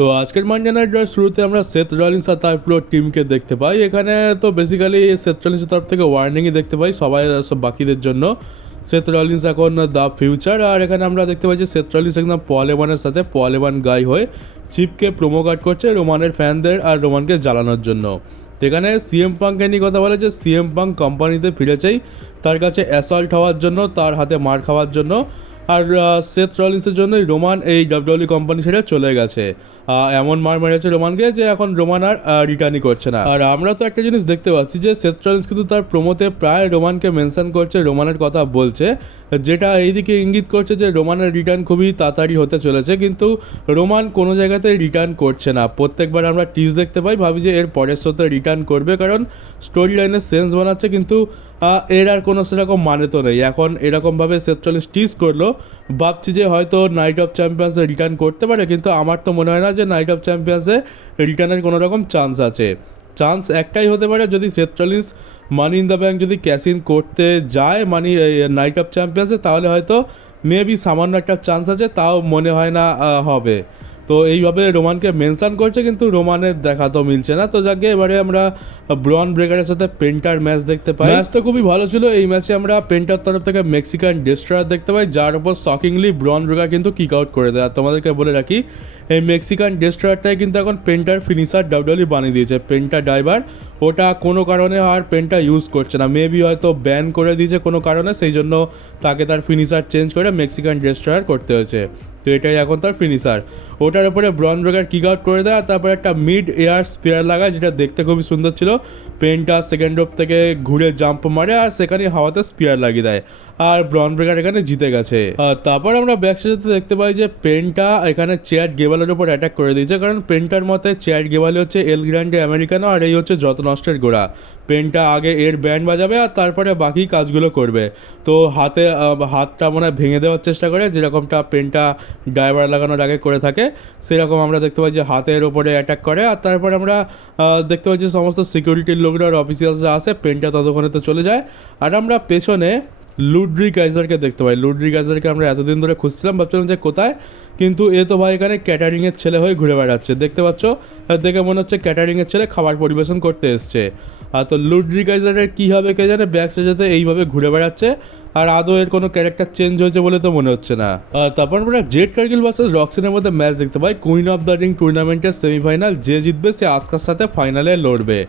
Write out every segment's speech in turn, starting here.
তো আজকের Monday night rider শুরুতে আমরা সেথ রলিন্স আর তার পুরো টিমকে দেখতে পাই। এখানে তো বেসিক্যালি সেথ রলিন্সের তরফ থেকে ওয়ার্নিংই দেখতে পাই সবাই, সব বাকিদের জন্য। সেথ রলিন্স এখন দ্য ফিউচার, আর এখানে আমরা দেখতে পাই যে সেথ রলিন্স একদম পল এভানের সাথে পল এভান গাই হয়ে চিপকে প্রোমো কার্ড করছে রোমানের ফ্যানদের আর রোমানকে জ্বালানোর জন্য। এখানে সিএম পাঙ্ককে নিয়ে কথা বলে যে সিএম পাঙ্ক কোম্পানিতে ফিরে চাই তার কাছে অ্যাসল্ট হওয়ার জন্য, তার হাতে মার খাওয়ার জন্য। আর সেথ রলিন্সের জন্যই রোমান এই ডাব্লিউডব্লিউ কোম্পানি ছেড়ে চলে গেছে। এমন মার মেরেছে রোমানকে যে এখন রোমান আর রিটার্নই করছে না। আর আমরা তো একটা জিনিস দেখতে পাচ্ছি যে সেথ রলিন্স কিন্তু তার প্রোমোতে প্রায় রোমানকে মেনশন করছে, রোমানের কথা বলছে, যেটা এইদিকে ইঙ্গিত করছে যে রোমানের রিটার্ন খুবই তাড়াতাড়ি হতে চলেছে। কিন্তু রোমান কোনো জায়গাতেই রিটার্ন করছে না। প্রত্যেকবার আমরা টিজ দেখতে পাই, ভাবি যে এর পরের শোতে রিটার্ন করবে, কারণ স্টোরি লাইনের সেন্স বানাচ্ছে, কিন্তু এর আর কোনো সেরকম মানে তো নেই। এখন এরকমভাবে সেথ রলিন্স টিজ করলো, ভাবছি যে হয়তো নাইট অফ চ্যাম্পিয়ন্সে রিটার্ন করতে পারে, কিন্তু আমার তো মনে হয় না যে নাইট অফ চ্যাম্পিয়ন্সে রিটার্নের কোনো রকম চান্স আছে। চান্স একটাই হতে পারে, যদি Seth Rollins money in the bank যদি ক্যাশ ইন করতে যায় নাইট অফ চ্যাম্পিয়ন্সে, তাহলে হয়তো মেবি সামান্য একটা চান্স আছে, তাও মনে হয় না হবে। তো এইভাবে রোমানকে মেনশন করছে, কিন্তু রোমানের দেখা তো মিলছে না। তো যাকে এবারে আমরা ব্রন ব্রেকারের সাথে পেন্টার ম্যাচ দেখতে পাই। ম্যাচ তো খুবই ভালো ছিল। এই ম্যাচে আমরা পেন্টার তরফ থেকে মেক্সিকান ডেস্ট্রয়ার দেখতে পাই, যার উপর শকিংলি ব্রন ব্রেকার কিন্তু কিক আউট করে দেয়। আর তোমাদেরকে বলে রাখি, এই মেক্সিকান ডেস্ট্রয়ারটাই কিন্তু এখন পেন্টার ফিনিশার ডাব্লিউডব্লিউ বানিয়ে দিয়েছে। পেন্টা ড্রাইভার ওটা কোনো কারণে আর পেন্টা ইউজ করছে না, মেবি হয়তো ব্যান করে দিয়েছে কোনো কারণে, সেই জন্য তাকে তার ফিনিশার চেঞ্জ করে মেক্সিকান ডেস্ট্রয়ার করতে হয়েছে। তো এটাই এখন তার ফিনিশার। ওটার উপরে ব্রন ব্রেকার কিক আউট করে দেয়, আর তারপরে একটা মিড এয়ার স্পিয়ার লাগায়, যেটা দেখতে খুবই সুন্দর ছিল। পেন্টা সেকেন্ড রোপ থেকে ঘুরে জাম্প মারে আর সেখানে হাওয়াতে স্পিয়ার লাগিয়ে দেয়, আর ব্রন ব্রেকার এখানে জিতে গেছে। তারপর আমরা ব্যাকস্টেজে দেখতে পাই যে পেন্টা এখানে চ্যাড গেবালের উপর অ্যাটাক করে দিয়েছে, কারণ পেন্টার মতে চ্যাড গেবালে হচ্ছে এল গ্র্যান্ডে আমেরিকানো, আর এই হচ্ছে যত নষ্টের গোড়া। পেন্টা আগে এর ব্যান্ড বাজাবে আর তারপরে বাকি কাজগুলো করবে। তো হাতটা মনে হয় ভেঙে দেওয়ার চেষ্টা করে, যেরকমটা পেন্টা ড্রাইভার লাগানোর আগে করে থাকে, সেরকম আমরা দেখতে পাই যে হাতের ওপরে অ্যাটাক করে। আর তারপর আমরা দেখতে পাই যে সমস্ত সিকিউরিটির লোকরা আর অফিসিয়ালসরা আসে, পেন্টা ততক্ষণে তো চলে যায়। আর আমরা পেছনে লুড্রিক গাইজারকে দেখতে পাই। লুড্রিক গাইজারকে আমরা এতদিন ধরে খুঁজছিলাম, ভাবছিলাম যে কোথায়, কিন্তু এ তো ভাই এখানে ক্যাটারিংয়ের ছেলে হয়ে ঘুরে বেড়াচ্ছে। দেখতে পাচ্ছ, দেখে মনে হচ্ছে ক্যাটারিংয়ের ছেলে খাবার পরিবেশন করতে এসছে। আর তো লুড্রিক গাইজারের কী হবে কে জানে, ব্যাক স্টেজেতে এইভাবে ঘুরে বেড়াচ্ছে, আর আদৌ এর কোনো ক্যারেক্টার চেঞ্জ হয়েছে বলে তো মনে হচ্ছে না। তারপর আমরা জেড কার্গিল ভার্সেস রক্সিনের মধ্যে ম্যাচ দেখতে পাই। কুইন অফ দ্য রিং টুর্নামেন্টের সেমিফাইনাল, যে জিতবে সে আস্কার সাথে ফাইনালে লড়বে।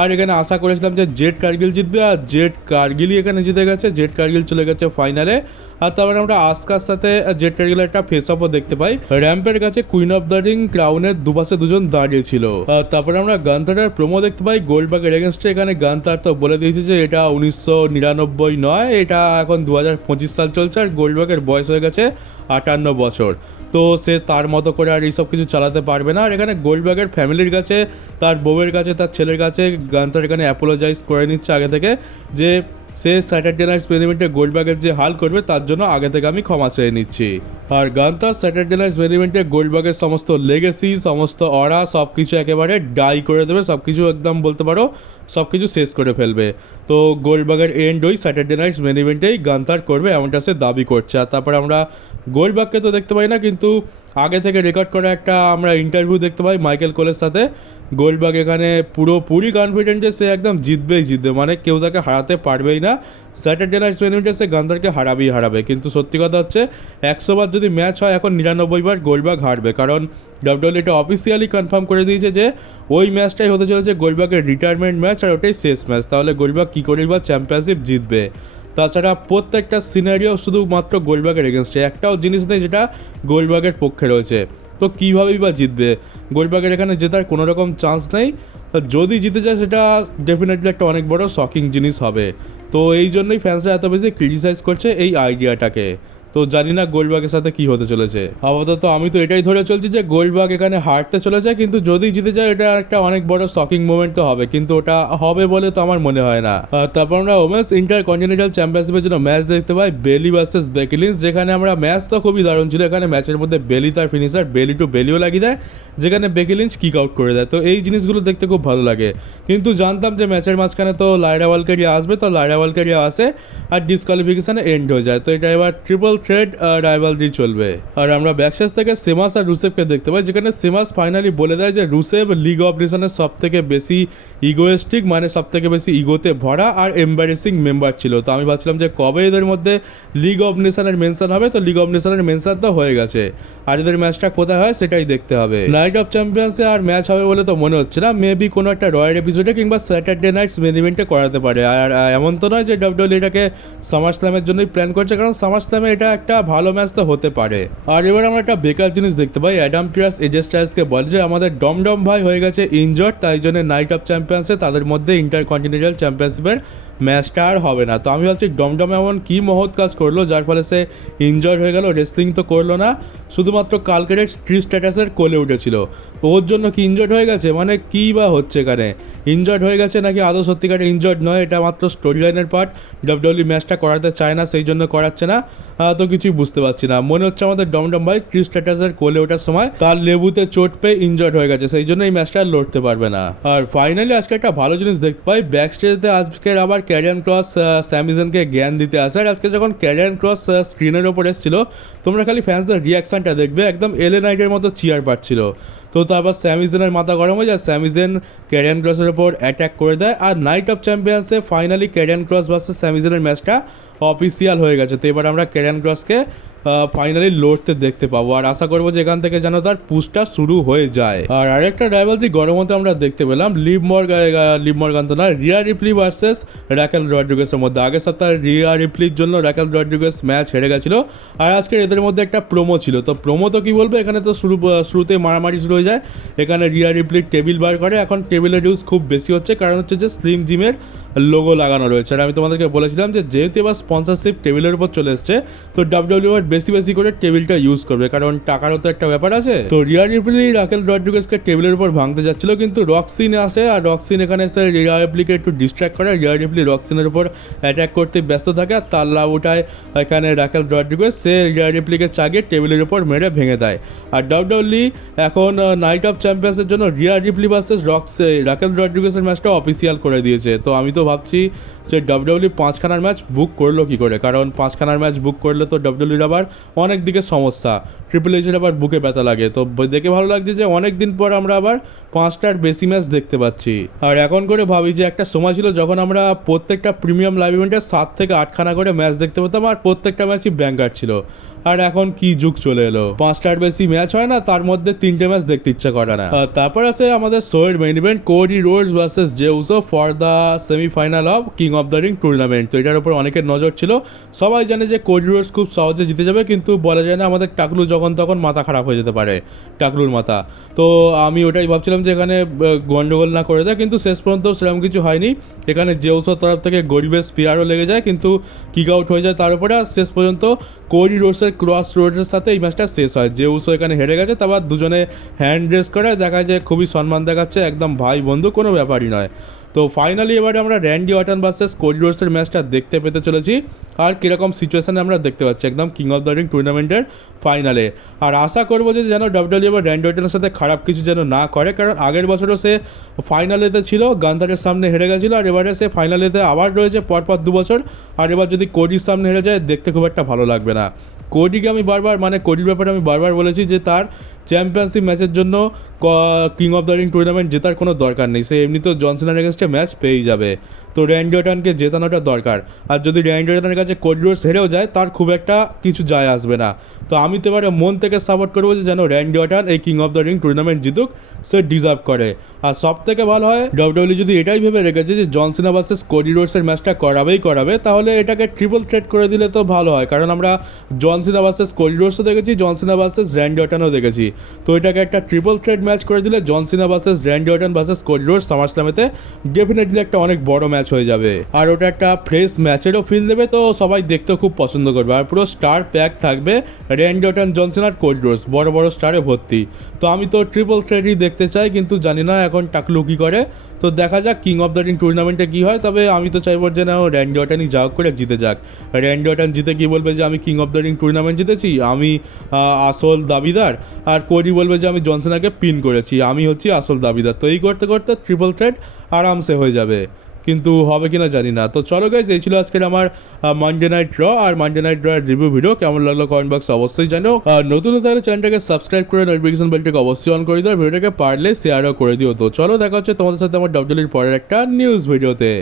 আর এখানে আশা করেছিলাম যে জেড কার্গিল জিতবে, আর জেড কার্গিলই এখানে জিতে গেছে। জেড কার্গিল চলে গেছে ফাইনালে। আর তারপরে আমরা আস্কার সাথে জেড কার্গিলের একটা ফেস আপও দেখতে পাই। র্যাম্পের কাছে কুইন অফ দ্য রিং ক্রাউনের দুপাশে দুজন দাঁড়িয়ে ছিল। তারপরে আমরা গান্থারের প্রোমো দেখতে পাই গোল্ডবার্গের এগেনস্টে। এখানে গান্থার তো বলে দিয়েছে যে এটা 1999 নয়, এটা এখন 2025 সাল চলছে, আর গোল্ডবার্গের বয়স হয়ে গেছে 58 বছর। তো সে তার মতো করে আর এইসব কিছু চালাতে পারবে না। আর এখানে গোল্ডবার্গের ফ্যামিলির কাছে, তার বউয়ের কাছে, তার ছেলের কাছে গান্থার এখানে অ্যাপোলোজাইজ করে নিচ্ছে আগে থেকে, যে সে স্যাটারডে নাইট এক্সপেরিমেন্টে গোল্ডবার্গের যে হাল করবে তার জন্য আগে থেকে আমি ক্ষমা চেয়ে নিচ্ছি। আর গান্থার স্যাটারডে নাইট এক্সপেরিমেন্টে গোল্ডবার্গের সমস্ত লেগেসি, সমস্ত অরা, সব কিছু একেবারে ডাই করে দেবে, সব কিছু একদম বলতে পারো সব কিছু শেষ করে ফেলবে। তো গোল্ডবার্গের এন্ড ওই স্যাটারডে নাইট মেন ইভেন্টেই গান্থার করবে, এমনটা সে দাবি করছে। আর তারপরে আমরা গোল্ডবার্গকে তো দেখতে পাই না, কিন্তু আগে থেকে রেকর্ড করা একটা আমরা ইন্টারভিউ দেখতে পাই মাইকেল কোলের সাথে। গোল্ডবার্গ এখানে পুরোপুরি কনফিডেন্ট যে সে একদম জিতবে, মানে কেউ তাকে হারাতে পারবেই না। স্যাটারডে নাইট ইভেন্টে সে গান্থারকে হারাবে। কিন্তু সত্যি কথা হচ্ছে 100 বার যদি ম্যাচ হয়, এখন 99 বার গোল্ডবার্গ হারবে, কারণ ডাব্লিউডব্লিউ এটা অফিসিয়ালি কনফার্ম করে দিয়েছে যে ওই ম্যাচটাই হতে চলেছে গোল্ডবার্গের রিটায়ারমেন্ট ম্যাচ, আর ওটাই শেষ ম্যাচ। তাহলে গোল্ডবার্গ কী করেই বা চ্যাম্পিয়নশিপ জিতবে? তাছাড়া প্রত্যেকটা সিনারিও শুধুমাত্র গোল্ডবার্গের এগেনস্টে, একটাও জিনিস নেই যেটা গোল্ডবার্গের পক্ষে রয়েছে। তো কীভাবেই বা জিতবে? গোল্ডবার্গের এখানে জেতার কোনো রকম চান্স নেই। যদি জিতে যায় সেটা ডেফিনেটলি একটা অনেক বড় শকিং জিনিস হবে। তো এই জন্যই ফ্যান্সরা এত বেশি ক্রিটিসাইজ করছে এই আইডিয়াটাকে। তো জানি না গোল্ডবার্গের সাথে কি হতে চলেছে। আপাতত আমি তো এটাই ধরে চলছি যে গোল্ডবার্গ এখানে হারতে চলেছে, কিন্তু যদি জিতে যায় এটা একটা অনেক বড় শকিং মোমেন্ট তো হবে, কিন্তু ওটা হবে বলে তো আমার মনে হয় না। তারপর আমরা ওমেন্স ইন্টারকন্টিনেন্টাল চ্যাম্পিয়নশিপের জন্য ম্যাচ দেখতে পাই, বেলি ভার্সেস বেকি লিঞ্চ। যেখানে আমরা ম্যাচ তো খুবই দারুণ ছিল। এখানে ম্যাচের মধ্যে বেলি তার ফিনিশার বেলি টু বেলিও লাগিয়ে দেয়, যেখানে বেকি লিঞ্চ কিক আউট করে দেয়। তো এই জিনিসগুলো দেখতে খুব ভালো লাগে। কিন্তু জানতাম যে ম্যাচের মাঝখানে তো লাইরা ওয়ালকারিয়া আসবে, তো লাইরা ওয়ালকারিয়া আসে আর ডিসকোয়ালিফিকেশানে এন্ড হয়ে যায়। তো এটা এবার ট্রিপল থ্রেড রাইভালরি চলবে। আর আমরা ব্যাকশেষ থেকে সেমাস আর রুসেফকে দেখতে পাই, যেখানে সেমাস ফাইনালি বলে দেয় যে রুসেফ লিগ অফ নেশনের সব থেকে বেশি ইগোয়েস্টিক, মানে সব থেকে বেশি ইগোতে ভরা আর এম্বারেসিং মেম্বার ছিল। তো আমি ভাবছিলাম যে কবে এদের মধ্যে লিগ অফ নেশনের মেনশন হবে, তো লিগ অফ নেশনের মেনশন তো হয়ে গেছে, আর এদের ম্যাচটা কোথায় হয় সেটাই দেখতে হবে। নাইট অফ চ্যাম্পিয়ন্সে আর ম্যাচ হবে বলে তো মনে হচ্ছে না, মেবি কোনো একটা রয়্যাল এপিসোডে কিংবা স্যাটারডে নাইটস মেন ইভেন্টে করাতে পারে। আর এমন তো নয় যে ডাব্লিউডাব্লিউ এটাকে সামার স্ল্যামের জন্যই প্ল্যান করছে, কারণ সামার স্ল্যামে এটা একটা ভালো ম্যাচ তো হতে পারে। আর এবার আমরা একটা বেকার জিনিস দেখতে পাই, অ্যাডাম পিয়ার্স এজে স্টাইলসকে বলে যে আমাদের ডমডম ভাই হয়ে গেছে ইনজর্ড, তাই জন্য নাইট অফ চ্যাম্পিয়ন্সে তাদের মধ্যে ইন্টারকন্টিনেন্টাল চ্যাম্পিয়নশিপের ম্যাচটা আর হবে না। তো আমি ভাবছি ডমডম এমন কী মহৎ কাজ করলো যার ফলে সে ইনজর্ড হয়ে গেল, রেসলিং তো করলো না, শুধুমাত্র কালকের স্ট্রিট স্ট্যাটাসের কোলে উঠেছিল। ওর জন্য কি ইনজর্ড হয়ে গেছে, মানে কী বা হচ্ছে এখানে, ইনজর্ড হয়ে গেছে নাকি আদৌ সত্যিকারে ইনজর্ড নয়, এটা মাত্র স্টোরি লাইনের পার্ট, ডাব্লিউডাব্লিউ ম্যাচটা করাতে চায় না সেই জন্য করাচ্ছে না, তো কিছুই বুঝতে পারছি না। মনে হচ্ছে আমাদের ডমডম ভাই স্ট্রিট স্ট্যাটাসের কোলে ওঠার সময় তার লেবুতে চোট পেয়ে ইনজর্ড হয়ে গেছে, সেই জন্য এই ম্যাচটা লড়তে পারবে না। আর ফাইনালি আজকে একটা ভালো জিনিস দেখতে পাই, ব্যাক স্টেজে আজকের আবার ক্যারিয়ান ক্রস স্যামিজনকে জ্ঞান দিতে আসে। আর আজকে যখন ক্যারিয়ান ক্রস স্ক্রিনের ওপর এসেছিল, তোমরা খালি ফ্যান্সদের রিয়াকশনটা দেখবে, একদম এলএ নাইটের মতো চিয়ার পাচ্ছিল। তো তারপর স্যামিজেনের মাথা গরম হয়ে যায়, স্যামিজেন ক্যারিয়ান ক্রসের ওপর অ্যাটাক করে দেয়, আর নাইট অফ চ্যাম্পিয়ন্সে ফাইনালি ক্যারিয়ান ক্রস ভার্সেস স্যামিজেনের ম্যাচটা অফিসিয়াল হয়ে গেছে। তো এবার আমরা ক্যারিয়ান ক্রসকে ফাইনালি লড়তে দেখতে পাবো, আর আশা করবো যে এখান থেকে যেন তার পুশটা শুরু হয়ে যায়। আর আরেকটা রাইভালরি গরম হতে আমরা দেখতে পেলাম লিভ মর্গান তো না, রিয়া রিপ্লি ভার্সেস র্যাকেল রড্রিগেসের মধ্যে। আগের সপ্তাহে রিয়া রিপ্লির জন্য র্যাকেল রড্রিগেস ম্যাচ হেরে গেছিল, আর আজকে এদের মধ্যে একটা প্রোমো ছিল। তো প্রোমো তো কী বলবো, এখানে তো শুরুতে মারামারি শুরু হয়ে যায়। এখানে রিয়া রিপ্লির টেবিল বার করে, এখন টেবিলের ইউজ খুব বেশি হচ্ছে, কারণ হচ্ছে যে স্লিম জিমের লোগো লাগানো রয়েছে। আর আমি তোমাদেরকে বলেছিলাম যে যেহেতু এবার স্পন্সরশিপ টেবিলের উপর চলে এসছে, তো ডাব্লিউডাব্লিউ বেশি করে টেবিলটা ইউজ করবে, কারণ টাকারও তো একটা ব্যাপার আছে। তো রিয়া রিপ্লি রাকেল রড্রিগেসকে টেবিলের উপর ভাঙতে যাচ্ছিল, কিন্তু রক্সিন আসে, আর রক্সিন এখানে এসে রিয়া রিপ্লিকে একটু ডিস্ট্র্যাক্ট করে। রিয়া রিপ্লি রক্সিনের উপর অ্যাটাক করতে ব্যস্ত থাকে, আর তার লাভ উঠায় এখানে রাকেল রড্রিগেস, সে রিয়া রিপ্লিকে চাগিয়ে টেবিলের উপর মেরে ভেঙে দেয়। আর ডাব্লিউডাব্লিউ এখন নাইট অফ চ্যাম্পিয়ন্সের জন্য রিয়া রিপ্লি ভার্সেস রাকেল রড্রিগেসের ম্যাচটা অফিসিয়াল করে দিয়েছে। তো আমি তো ভাবছি যে ডাব্লিউডাব্লিউ 5খানার ম্যাচ বুক করলো কী করে, কারণ 5খানার ম্যাচ বুক করলে তো ডাব্লিউডাব্লিউর আবার অনেক দিকে সমস্যা, ট্রিপল এইচের আবার বুকে ব্যথা লাগে। তো দেখে ভালো লাগছে যে অনেক দিন পর আমরা আবার 5টার বেশি ম্যাচ দেখতে পাচ্ছি। আর এখন করে ভাবি যে একটা সময় ছিল যখন আমরা প্রত্যেকটা প্রিমিয়াম লাইভ ইভেন্টে 7 থেকে 8খানা করে ম্যাচ দেখতে পেতাম, আর প্রত্যেকটা ম্যাচই ব্যাঙ্গার ছিল। আর এখন কি যুগ চলে এলো, 5টার বেশি ম্যাচ হয় না, তার মধ্যে 3টে ম্যাচ দেখতে ইচ্ছা করে না। তারপর আছে আমাদের শোয়ের main event, Cody Rhodes versus Jey Uso for the semifinal of King of the Ring tournament. তো এটার উপর অনেকের নজর ছিল, সবাই জানে যে কোডি রোডস খুব সহজে জিতে যাবে, কিন্তু বলা যায় না আমাদের টাকলু যখন তখন মাথা খারাপ হয়ে যেতে পারে, টাকলুর মাথা। তো আমি ওটাই ভাবছিলাম যে এখানে গন্ডগোল না করে দেয়, কিন্তু শেষ পর্যন্ত সেরকম কিছু হয়নি। এখানে জে উসোর তরফ থেকে গরিবের স্পিয়ারও লেগে যায়, কিন্তু কিক আউট হয়ে যায় তার উপরে, আর শেষ পর্যন্ত কোডি রোডসের ক্রস রোডসের সাথে এই ম্যাচটা শেষ হয়। জে উসো এখানে হেরে গেছে, তারপর দুজনে হ্যান্ড রেস করে, দেখা যায় খুবই সম্মান দেখাচ্ছে, একদম ভাই বন্ধু, কোনো ব্যাপারই নয়। তো ফাইনালি এবারে আমরা র্যান্ডি অর্টন ভার্সেস কোডি রোডসের ম্যাচটা দেখতে পেতে চলেছি, আর কীরকম সিচুয়েশানে আমরা দেখতে পাচ্ছি একদম কিং অফ দ্য রিং টুর্নামেন্টের ফাইনালে। আর আশা করবো যে যেন ডাব্লিউডাব্লিউ এবার র্যান্ডি অর্টনের সাথে খারাপ কিছু যেন না করে, কারণ আগের বছরও সে ফাইনালেতে ছিল, গান্ধারের সামনে হেরে গেছিলো, আর এবারে সে ফাইনালেতে আবার রয়েছে পরপর 2 বছর, আর এবার যদি কোডির সামনে হেরে যায় দেখতে খুব একটা ভালো লাগবে না। কোডিকে আমি কোডির ব্যাপারে আমি বারবার বলেছি যে তার চ্যাম্পিয়নশিপ ম্যাচের জন্য king of the Ring tournament জেতার কোনো দরকার নেই, সে এমনিতেও জনসনের এগেনস্টে ম্যাচ পেয়েই যাবে। তো র্যান্ডি অর্টনকে জেতানোটা দরকার, আর যদি র্যান্ডি অর্টনের কাছে কোডি রোডস হেরেও যায় তার খুব একটা কিছু যায় আসবে না। তো আমি তো এবারে মন থেকে সাপোর্ট করবো যে যেন র্যান্ডি অর্টন এই King of the Ring tournament জিতুক, সে ডিজার্ভ করে। আর সব থেকে ভালো হয় ডাব্লিউডাব্লিউ যদি এটাই ভেবে রেখেছে যে জন সিনা ভার্সেস কোডি রোডসের ম্যাচটা করাবে, তাহলে এটাকে ট্রিপল থ্রেট করে দিলে তো ভালো হয়, কারণ আমরা জন সিনা ভার্সেস কোডি রোডসও দেখেছি, জন সিনা ভার্সেস র্যান্ডি অর্টনও দেখেছি। তো এটাকে একটা ট্রিপল থ্রেট ম্যাচ করে দিলে John Cena versus Randy Orton versus Cody Rhodes সামার স্ল্যামেতে ডেফিনেটলি একটা অনেক বড় ম্যাচ হয়ে যাবে, আর ওটা একটা ফ্রেশ ম্যাচেরও ফিল দেবে, তো সবাই দেখতেও খুব পছন্দ করবে। আর পুরো স্টার প্যাক থাকবে, র্যান্ডি অর্টন, জন সিনা আর কোডি রোডস বড় বড় স্টারে ভর্তি। তো আমি তো ট্রিপল থ্রেটই দেখতে চাই, কিন্তু জানি না এখন টাকলু কী করে। তো দেখা যাক কিং অফ দ্য রিং টুর্নামেন্টে কী হয়, তবে আমি তো চাইবো যে না র্যান্ডি অর্টনই যাও করে জিতে যাক। র্যান্ডি অর্টন জিতে কি বলবে যে আমি king of the Ring tournament জিতেছি, আমি আসল দাবিদার, আর কোডি বলবে যে আমি জনসনাকে পিন করেছি, আমি হচ্ছি আসল দাবিদার। তো এই করতে করতে ট্রিপল থ্রেট আরামসে হয়ে যাবে। কিন্তু হবে কিনা জানি না। তো চলো গাইজ, এই ছিল আজকের আমার মানডে নাইট র আর মানডে নাইট র রিভিউ ভিডিও। কেমন লাগলো কমেন্ট বক্সে অবশ্যই জানো। আর নতুন তাহলে চ্যানেলটাকে সাবস্ক্রাইব করে নোটিফিকেশন বেলটাকে অবশ্যই অন করে দিও, ভিডিওটাকে পারলে শেয়ারও করে দিও। তো চলো দেখা হচ্ছে তোমাদের সাথে আমার ডব্লিউডব্লিউইর পরের একটা নিউজ ভিডিওতে।